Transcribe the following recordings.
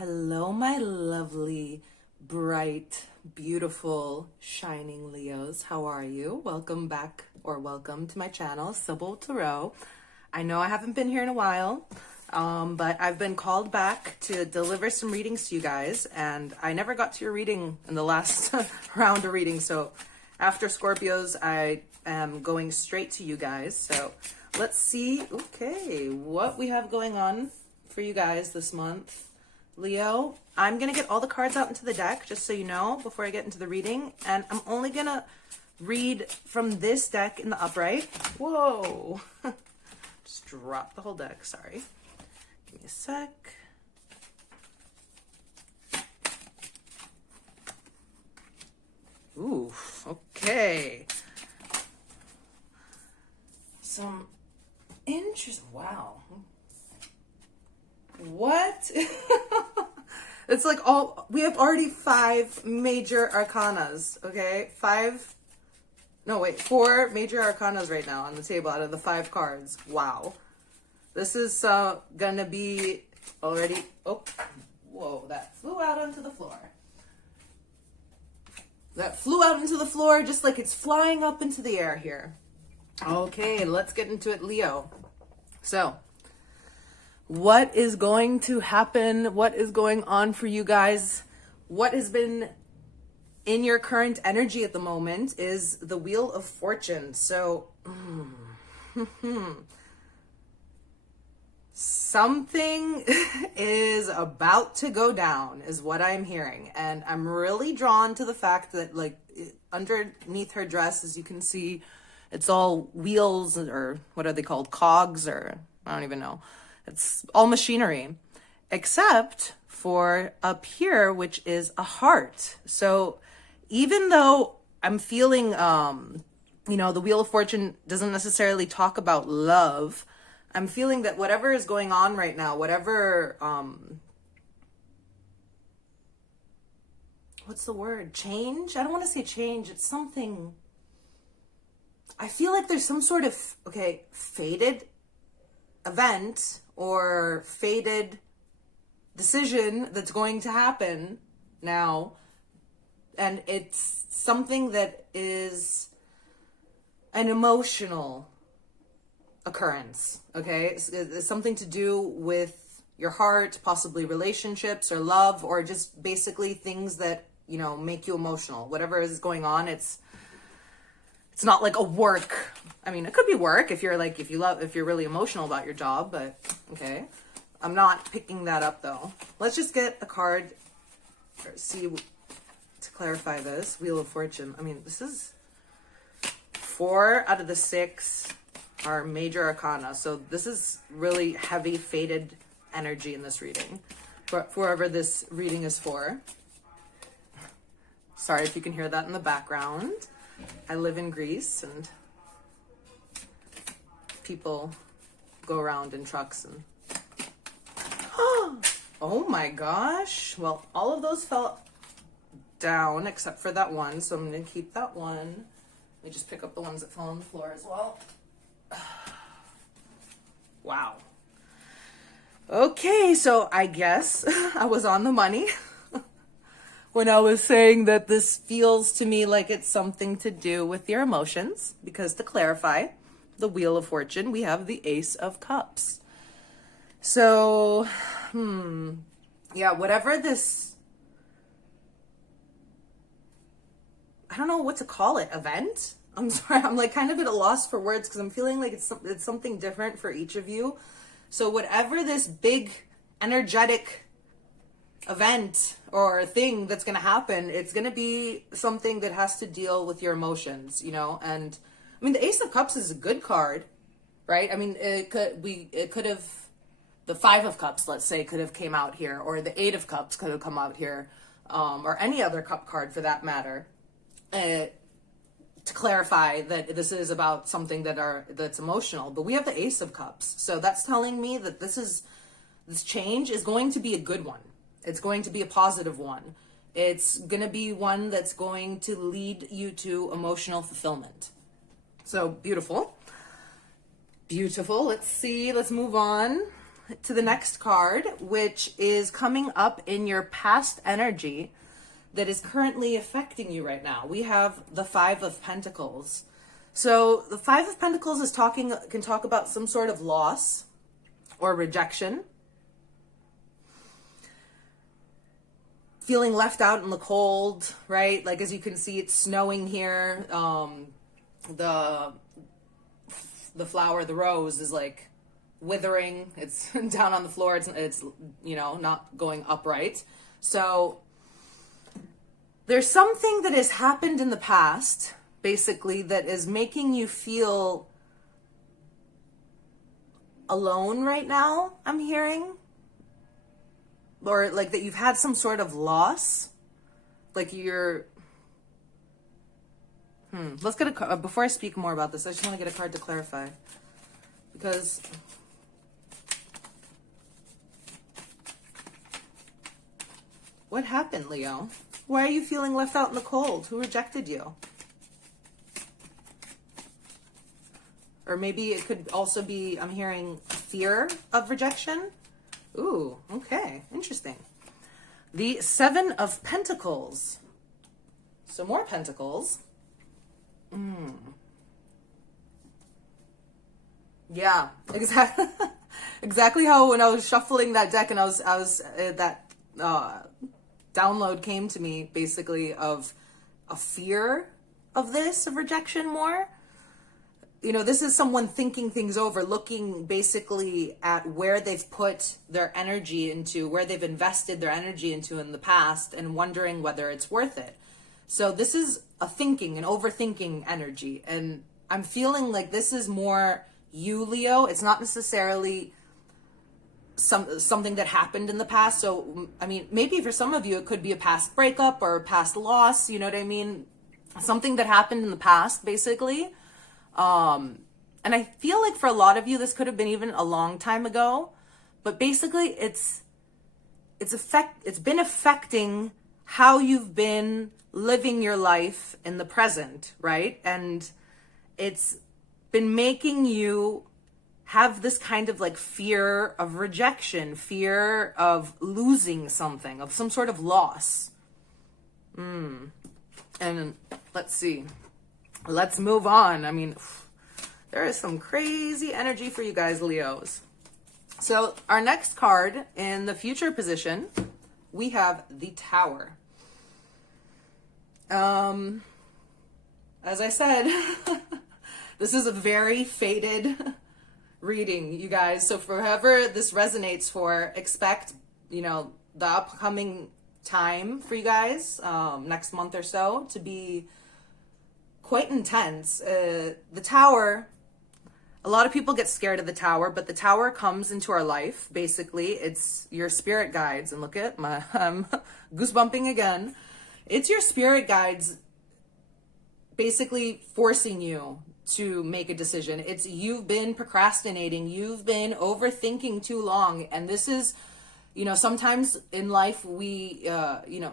Hello, my lovely, bright, beautiful, shining Leos. How are you? Welcome back or welcome to my channel, Sybil Tarot. I know I haven't been here in a while, but I've been called back to deliver some readings to you guys, and I never got to your reading in the last round of readings. So after Scorpios, I am going straight to you guys. So let's see, okay, what we have going on for you guys this month. Leo, I'm going to get all the cards out into the deck, just so you know, before I get into the reading. And I'm only going to read from this deck in the upright. Whoa. Just drop the whole deck, sorry. Give me a sec. Ooh, okay. Some interest, wow. What? It's like we have already 5 major arcanas, okay? 4 major arcanas right now on the table out of the 5 cards. Wow. This is gonna be already, oh, whoa, that flew out onto the floor. That flew out into the floor just like it's flying up into the air here. Okay, let's get into it, Leo. So, what is going to happen? What is going on for you guys? What has been in your current energy at the moment is the Wheel of Fortune. So, something is about to go down is what I'm hearing. And I'm really drawn to the fact that, like, underneath her dress, as you can see, it's all wheels, or what are they called? Cogs, or I don't even know. It's all machinery, except for up here, which is a heart. So even though I'm feeling, the Wheel of Fortune doesn't necessarily talk about love, I'm feeling that whatever is going on right now, whatever, what's the word? Change? I don't want to say change. It's something, I feel like there's some sort of, faded event or fated decision that's going to happen now, and it's something that is an emotional occurrence. It's something to do with your heart, possibly relationships or love, or just basically things that make you emotional. Whatever is going on, it's not like a work. I mean, it could be work if you're really emotional about your job, but okay. I'm not picking that up though. Let's just get a card, see, to clarify this. Wheel of Fortune. I mean, this is 4 out of the 6 are major arcana. So this is really heavy, fated energy in this reading. For whoever this reading is for. Sorry if you can hear that in the background. I live in Greece, and people go around in trucks and oh my gosh. Well, all of those fell down except for that one, so I'm going to keep that one. Let me just pick up the ones that fell on the floor as well. Wow. Okay, so I guess I was on the money when I was saying that this feels to me like it's something to do with your emotions, because to clarify, the Wheel of Fortune, we have the Ace of Cups. So, yeah, whatever this, I don't know what to call it, event? I'm sorry, I'm like kind of at a loss for words because I'm feeling like it's something different for each of you. So whatever this big energetic event or thing that's going to happen, it's going to be something that has to deal with your emotions, and I mean, the Ace of Cups is a good card, right? I mean, the 5 of Cups, let's say, could have came out here, or the 8 of Cups could have come out here, or any other cup card for that matter, to clarify that this is about something that's emotional. But we have the Ace of Cups, so that's telling me that this change is going to be a good one. It's going to be a positive one. It's going to be one that's going to lead you to emotional fulfillment. So beautiful. Beautiful. Let's see. Let's move on. to the next card, which is coming up in your past energy that is currently affecting you right now. We have the Five of Pentacles. So the Five of Pentacles is can talk about some sort of loss or rejection. Feeling left out in the cold, right? Like, as you can see, it's snowing here. The flower, the rose, is like withering. It's down on the floor. It's you know, not going upright. So there's something that has happened in the past, basically, that is making you feel alone right now, I'm hearing. Or like that you've had some sort of loss. Like you're... Let's get a card. Before I speak more about this, I just want to get a card to clarify. Because... what happened, Leo? Why are you feeling left out in the cold? Who rejected you? Or maybe it could also be, I'm hearing, fear of rejection. Ooh, okay, interesting. The Seven of Pentacles. So more pentacles. Yeah, exactly. Exactly how when I was shuffling that deck and I was that download came to me, basically, of a fear of this, of rejection more. You know, this is someone thinking things over, looking basically at where they've put their energy into, where they've invested their energy into in the past, and wondering whether it's worth it. So this is a thinking, an overthinking energy. And I'm feeling like this is more you, Leo. It's not necessarily something that happened in the past. So, I mean, maybe for some of you, it could be a past breakup or a past loss. You know what I mean? Something that happened in the past, basically. And I feel like for a lot of you, this could have been even a long time ago, but basically it's been affecting how you've been living your life in the present, right? And it's been making you have this kind of like fear of rejection, fear of losing something, of some sort of loss. And let's see. Let's move on. I mean, there is some crazy energy for you guys, Leos. So our next card in the future position, we have the Tower. As I said, this is a very faded reading, you guys. So for whoever this resonates for, expect, you know, the upcoming time for you guys, next month or so, to be quite intense. The Tower, a lot of people get scared of the Tower, but the Tower comes into our life. Basically, it's your spirit guides. And look at I'm goosebumping again. It's your spirit guides basically forcing you to make a decision. It's you've been procrastinating. You've been overthinking too long. And this is, you know, sometimes in life we, you know,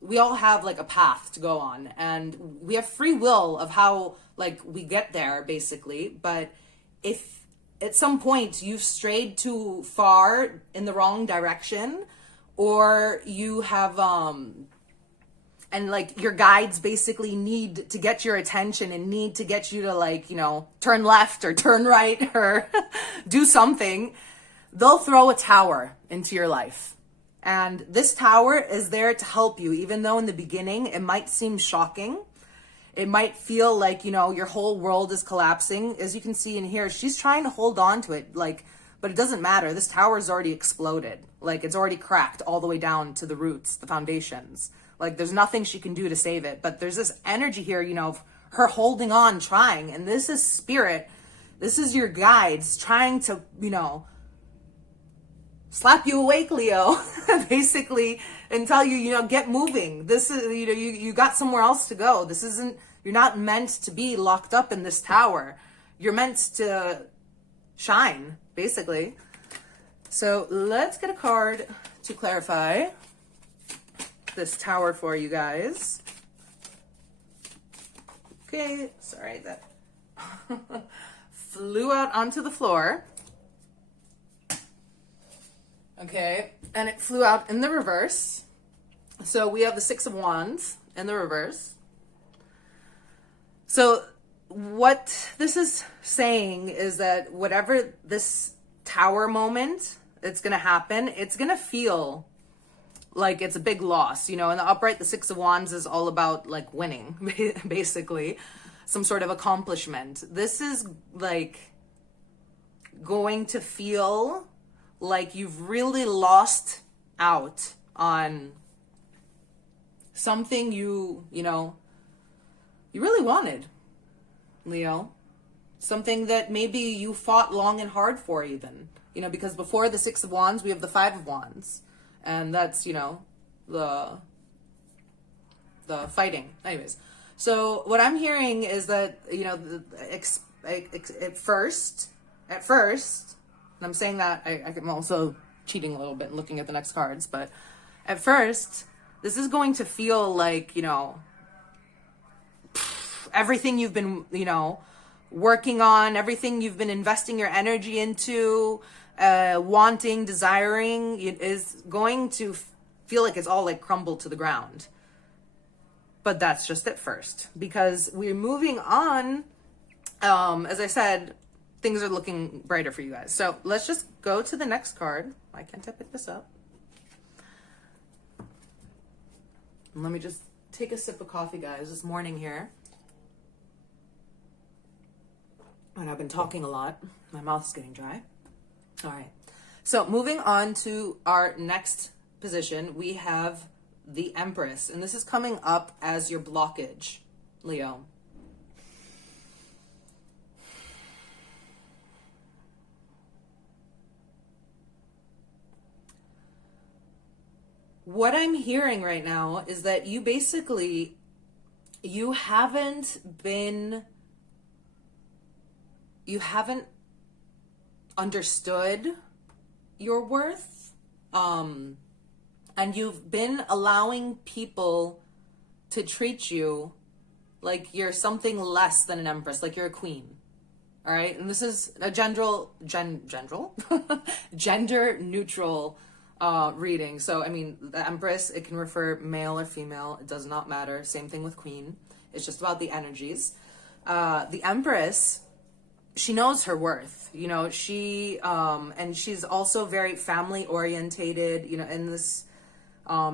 we all have like a path to go on, and we have free will of how like we get there, basically. But if at some point you've strayed too far in the wrong direction, or you have and like your guides basically need to get your attention and need to get you to, like, you know, turn left or turn right or do something, they'll throw a tower into your life. And this Tower is there to help you, even though in the beginning it might seem shocking. It might feel like, you know, your whole world is collapsing. As you can see in here, she's trying to hold on to it, like, but it doesn't matter. This tower's already exploded. Like, it's already cracked all the way down to the roots, the foundations. Like, there's nothing she can do to save it. But there's this energy here, you know, of her holding on, trying. And this is spirit. This is your guides trying to, you know, slap you awake, Leo, basically, and tell you, you know, get moving. This is, you know, you got somewhere else to go. This isn't, you're not meant to be locked up in this tower. You're meant to shine, basically. So let's get a card to clarify this Tower for you guys. Okay, sorry, that flew out onto the floor. Okay, and it flew out in the reverse. So we have the Six of Wands in the reverse. So what this is saying is that whatever this Tower moment it's going to happen, it's going to feel like it's a big loss. You know, in the upright, the Six of Wands is all about like winning, basically, some sort of accomplishment. This is like going to feel like you've really lost out on something you really wanted, Leo. Something that maybe you fought long and hard for, even, because before the Six of Wands, we have the Five of Wands, and that's, the fighting. Anyways, so what I'm hearing is that, at first, and I'm saying that I'm also cheating a little bit and looking at the next cards, but at first, this is going to feel like, everything you've been, working on, everything you've been investing your energy into, wanting, desiring, is going to feel like it's all like crumbled to the ground. But that's just at first, because we're moving on. As I said, things are looking brighter for you guys. So let's just go to the next card. Why can't I pick this up? Let me just take a sip of coffee, guys, this morning here. And I've been talking a lot. My mouth's getting dry. All right. So moving on to our next position, we have the Empress. And this is coming up as your blockage, Leo. What I'm hearing right now is that you haven't understood your worth, and you've been allowing people to treat you like you're something less than an empress, like you're a queen. All right, and this is a gender neutral reading. So I mean, the Empress, it can refer male or female, it does not matter. Same thing with Queen. It's just about the energies. The Empress, she knows her worth, she and she's also very family orientated. In this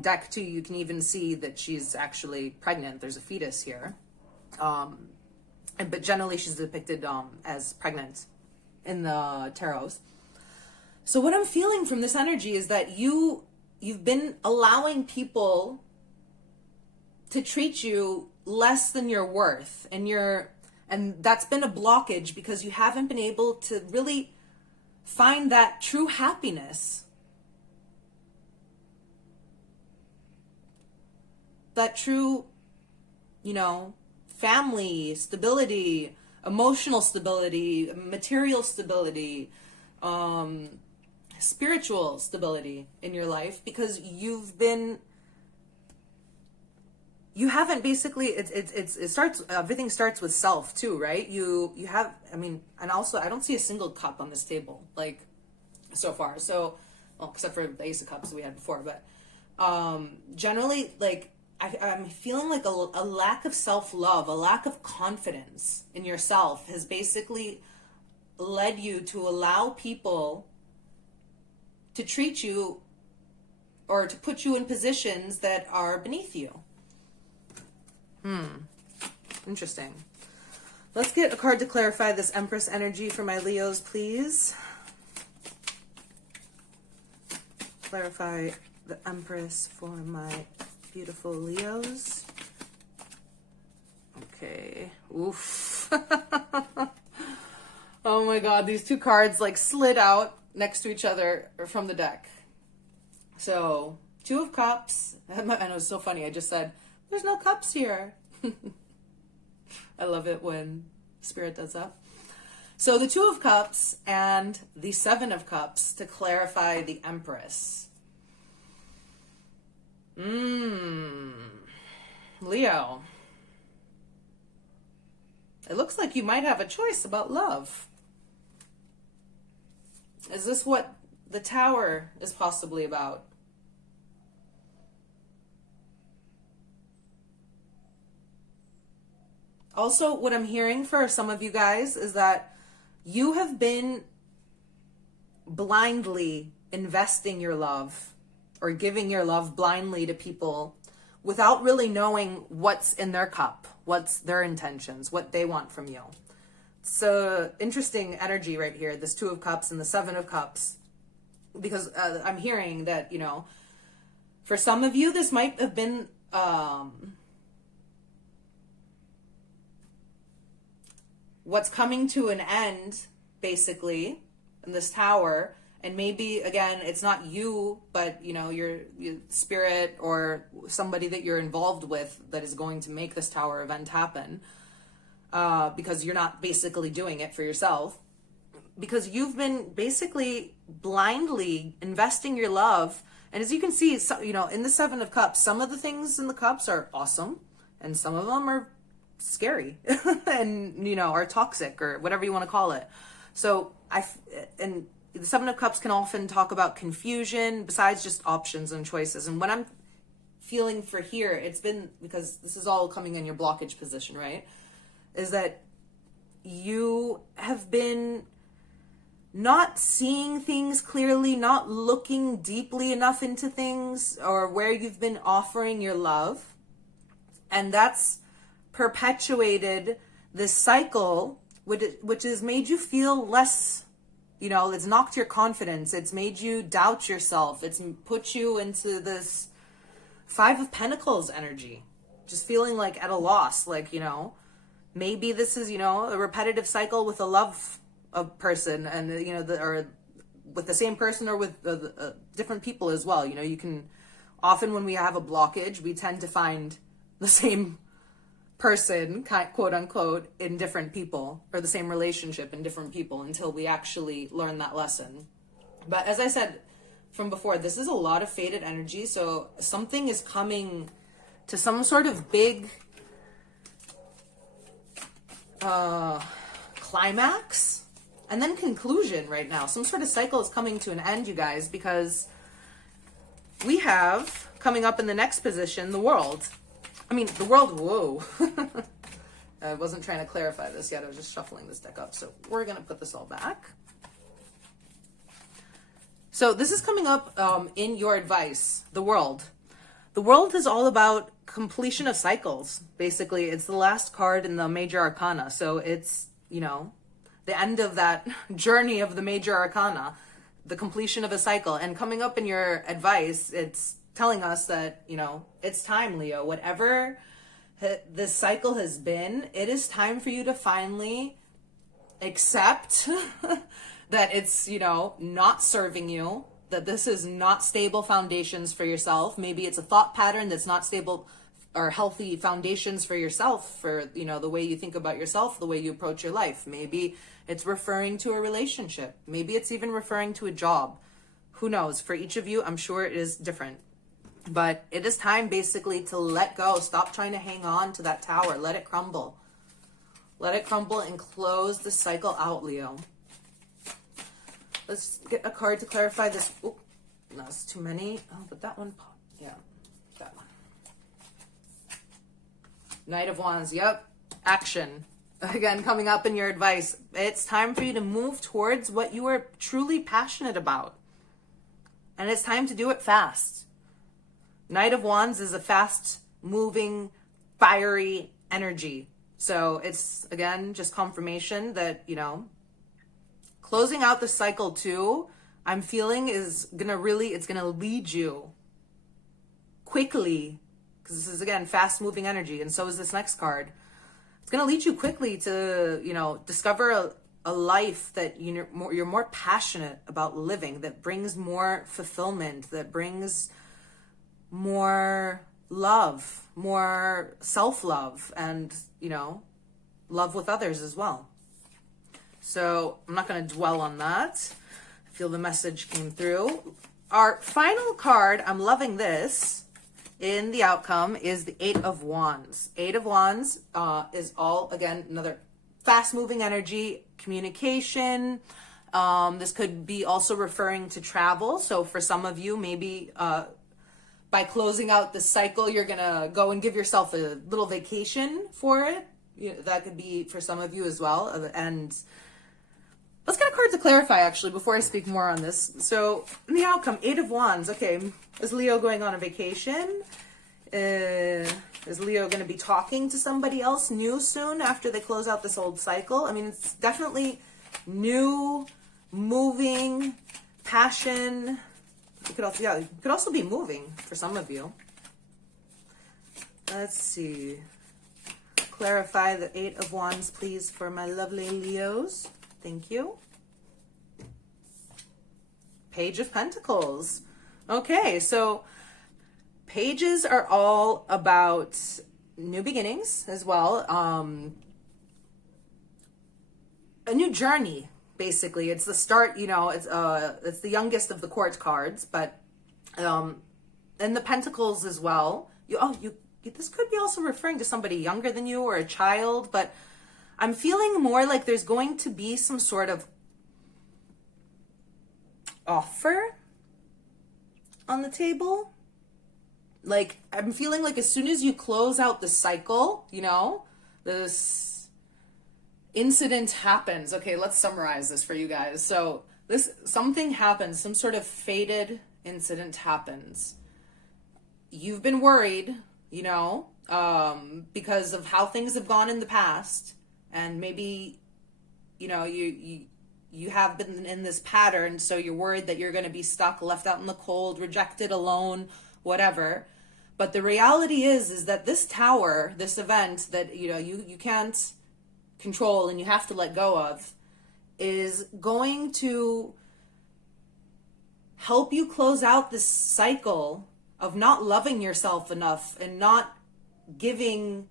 deck too, you can even see that she's actually pregnant. There's a fetus here, but generally she's depicted as pregnant in the tarots. So what I'm feeling from this energy is that you've been allowing people to treat you less than your worth, and that's been a blockage because you haven't been able to really find that true happiness. That true, family stability, emotional stability, material stability, spiritual stability in your life, because everything starts with self too, right? And also I don't see a single cup on this table, like, so far. So, well, except for the Ace of Cups we had before, but generally, like, I'm feeling like a lack of self-love, a lack of confidence in yourself has basically led you to allow people to treat you or to put you in positions that are beneath you. Interesting. Let's get a card to clarify this Empress energy for my Leos, please. Clarify the Empress for my beautiful Leos. Okay. Oof. Oh my God, these two cards like slid out next to each other from the deck. So, Two of Cups. And it was so funny. I just said, there's no cups here. I love it when Spirit does that. So the Two of Cups and the Seven of Cups to clarify the Empress. Leo. It looks like you might have a choice about love. Is this what the Tower is possibly about. Also, what I'm hearing for some of you guys is that you have been blindly investing your love or giving your love blindly to people without really knowing what's in their cup, what's their intentions, what they want from you. It's a interesting energy right here, this Two of Cups and the Seven of Cups, because I'm hearing that, you know, for some of you, this might have been what's coming to an end, basically, in this Tower. And maybe, again, it's not you, but, you know, your spirit or somebody that you're involved with that is going to make this Tower event happen. Because you're not basically doing it for yourself. Because you've been basically blindly investing your love. And as you can see, so, you know, in the Seven of Cups, some of the things in the cups are awesome. And some of them are scary and, you know, are toxic or whatever you want to call it. So and the Seven of Cups can often talk about confusion besides just options and choices. And what I'm feeling for here, it's been, because this is all coming in your blockage position, right? Is that you have been not seeing things clearly, not looking deeply enough into things or where you've been offering your love. And that's perpetuated this cycle, which has made you feel less, you know, it's knocked your confidence. It's made you doubt yourself. It's put you into this Five of Pentacles energy, just feeling like at a loss, like, you know, maybe this is, you know, a repetitive cycle with a love of person and, you know, or with the same person or with different people as well. You know, you can often, when we have a blockage, we tend to find the same person, quote unquote, in different people, or the same relationship in different people until we actually learn that lesson. But as I said from before, this is a lot of faded energy. So something is coming to some sort of big climax and then conclusion right now. Some sort of cycle is coming to an end, you guys, because we have coming up in the next position, the World. I mean, the World, whoa. I wasn't trying to clarify this yet. I was just shuffling this deck up. So we're going to put this all back. So this is coming up in your advice, the World. The World is all about completion of cycles. Basically, it's the last card in the Major Arcana. So it's, you know, the end of that journey of the Major Arcana, the completion of a cycle. And coming up in your advice, it's telling us that, you know, it's time, Leo. Whatever this cycle has been, it is time for you to finally accept that it's, you know, not serving you, that this is not stable foundations for yourself. Maybe it's a thought pattern that's not stable or healthy foundations for yourself, for, you know, the way you think about yourself, the way you approach your life. Maybe it's referring to a relationship. Maybe it's even referring to a job. Who knows? For each of you, I'm sure it is different. But it is time basically to let go. Stop trying to hang on to that tower. Let it crumble. Let it crumble and close the cycle out, Leo. Let's get a card to clarify this. Oh, that's too many. Oh, but that one, yeah, that one. Knight of Wands, yep. Action. Again, coming up in your advice. It's time for you to move towards what you are truly passionate about. And it's time to do it fast. Knight of Wands is a fast-moving, fiery energy. So it's, again, just confirmation that, you know, closing out the cycle too, I'm feeling is going to really, it's going to lead you quickly, because this is, again, fast-moving energy, and so is this next card. It's going to lead you quickly to, you know, discover a life that you're more passionate about living, that brings more fulfillment, that brings more love, more self-love, and, you know, love with others as well. So I'm not going to dwell on that. I feel the message came through. Our final card, I'm loving this, in the outcome is the Eight of Wands. Eight of Wands is all, again, another fast-moving energy, communication, This could be also referring to travel. So for some of you, maybe by closing out the cycle, you're going to go and give yourself a little vacation for it. That could be for some of you as well. And let's get a card to clarify, actually, before I speak more on this. So in the outcome, 8 of Wands. Okay, is Leo going on a vacation? Is Leo going to be talking to somebody else new soon after they close out this old cycle? I mean, it's definitely new, moving, passion. It could also be moving for some of you. Let's see. Clarify the 8 of Wands, please, for my lovely Leos. Thank you. Page of Pentacles. Okay, so pages are all about new beginnings as well. A new journey, basically. It's the start, it's the youngest of the court cards, but and the Pentacles as well. This could be also referring to somebody younger than you or a child, but I'm feeling more like there's going to be some sort of offer on the table. Like, I'm feeling like as soon as you close out the cycle, this incident happens. Okay, let's summarize this for you guys. So something happens, some sort of fated incident happens. You've been worried, because of how things have gone in the past, and maybe, you have been in this pattern, so you're worried that you're going to be stuck, left out in the cold, rejected, alone, whatever. But the reality is that this tower, this event that, you can't control and you have to let go of, is going to help you close out this cycle of not loving yourself enough and not giving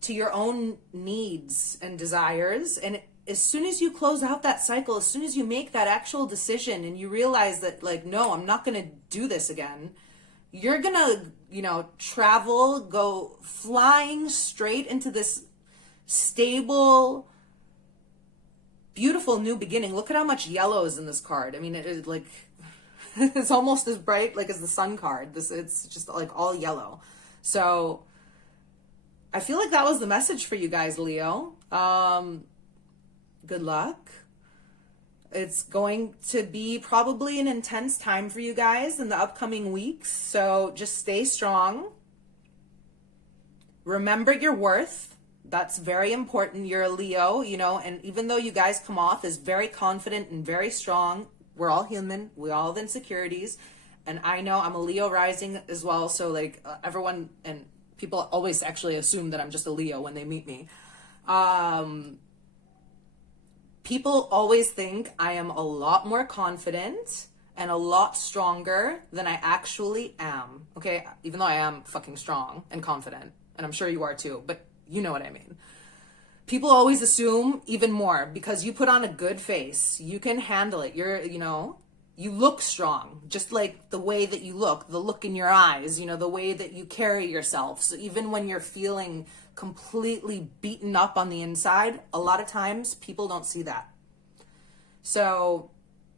to your own needs and desires. And as soon as you close out that cycle, as soon as you make that actual decision and you realize that, like, no, I'm not going to do this again, you're going to, travel, go flying straight into this stable, beautiful new beginning. Look at how much yellow is in this card. I mean, it is like, it's almost as bright like as the sun card. It's just like all yellow. So I feel like that was the message for you guys, Leo. Good luck. It's going to be probably an intense time for you guys in the upcoming weeks. So just stay strong. Remember your worth. That's very important. You're a Leo, and even though you guys come off as very confident and very strong, we're all human. We all have insecurities. And I know I'm a Leo rising as well. So everyone and people always actually assume that I'm just a Leo when they meet me. People always think I am a lot more confident and a lot stronger than I actually am. Okay? Even though I am fucking strong and confident. And I'm sure you are too. But you know what I mean. People always assume even more because you put on a good face. You can handle it. You look strong. Just like the way that you look, the look in your eyes, the way that you carry yourself. So even when you're feeling completely beaten up on the inside, a lot of times people don't see that. So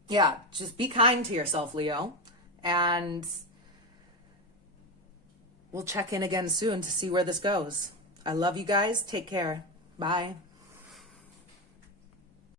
yeah, just be kind to yourself, Leo. And we'll check in again soon to see where this goes. I love you guys. Take care. Bye.